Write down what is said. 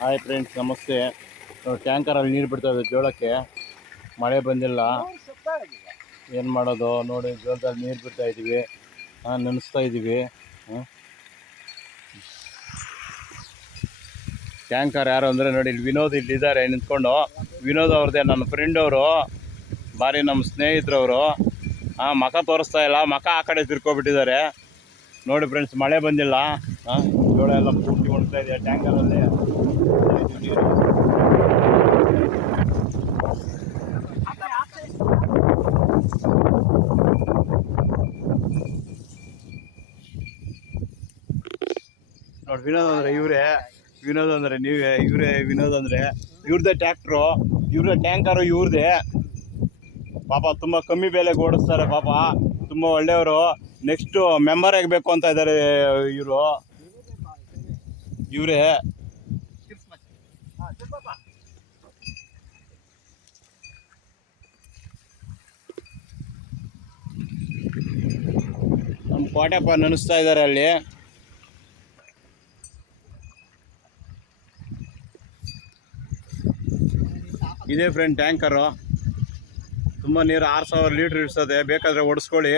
Hi friends, ನಮಸ್ತೆ. ಟ್ಯಾಂಕರಲ್ಲಿ ನೀರು ಬಿಡ್ತಾಯಿದೆ ಜೋಳಕ್ಕೆ. ಮಳೆ ಬಂದಿಲ್ಲ, ಏನು ಮಾಡೋದು ನೋಡಿ. ಜೋಳದಲ್ಲಿ ನೀರು ಬಿಡ್ತಾ ಇದ್ದೀವಿ, ನೆನೆಸ್ತಾ ಇದ್ದೀವಿ. ಟ್ಯಾಂಕರ್ ಯಾರು ಅಂದರೆ ನೋಡಿ, ಇಲ್ಲಿ ವಿನೋದ್ ಇಲ್ಲಿದ್ದಾರೆ ನಿಂತ್ಕೊಂಡು. ವಿನೋದ್ ಅವ್ರದ್ದೇ, ನನ್ನ ಫ್ರೆಂಡ್ ಅವರು, ಭಾರಿ ನಮ್ಮ ಸ್ನೇಹಿತರವರು. ಮಖ ತೋರಿಸ್ತಾ ಇಲ್ಲ, ಮಖ ಆ ಕಡೆ ತಿರ್ಕೊಬಿಟ್ಟಿದ್ದಾರೆ ನೋಡಿ ಫ್ರೆಂಡ್ಸ್. ಮಳೆ ಬಂದಿಲ್ಲ, ಜೋಳ ಎಲ್ಲ ಪೂರ್ತಿ ಒಣಗ್ತಾ ಇದೆ ಟ್ಯಾಂಕರಲ್ಲಿ. ನೋಡಿ ವಿನೋದ್ ಅಂದರೆ ಇವರೇ, ವಿನೋದ್ ಅಂದರೆ ನೀವೇ, ಇವರೇ ವಿನೋದ್ ಅಂದರೆ. ಇವ್ರದ್ದೇ ಟ್ಯಾಕ್ಟ್ರು, ಇವ್ರದ್ದೇ ಟ್ಯಾಂಕರು, ಇವ್ರದ್ದೇ. ಪಾಪ ತುಂಬ ಕಮ್ಮಿ ಬೆಲೆಗೆ ಓಡಿಸ್ತಾರೆ, ಪಾಪ ತುಂಬ ಒಳ್ಳೆಯವರು. ನೆಕ್ಸ್ಟು ಮೆಂಬರ್ ಆಗಬೇಕು ಅಂತ ಇದ್ದಾರೆ ಇವರು, ಇವರೇ. ನಮ್ಮ ಕೋಟೆಪ್ಪ ನೆನೆಸ್ತಾ ಇದ್ದಾರೆ ಅಲ್ಲಿ. ಇದೇ ಫ್ರೆಂಡ್ ಟ್ಯಾಂಕರು, ತುಂಬ ನೀರು 6000 ಲೀಟ್ರ್ ಇಡ್ಸೋದೆ, ಬೇಕಾದರೆ ಓಡಿಸ್ಕೊಳ್ಳಿ.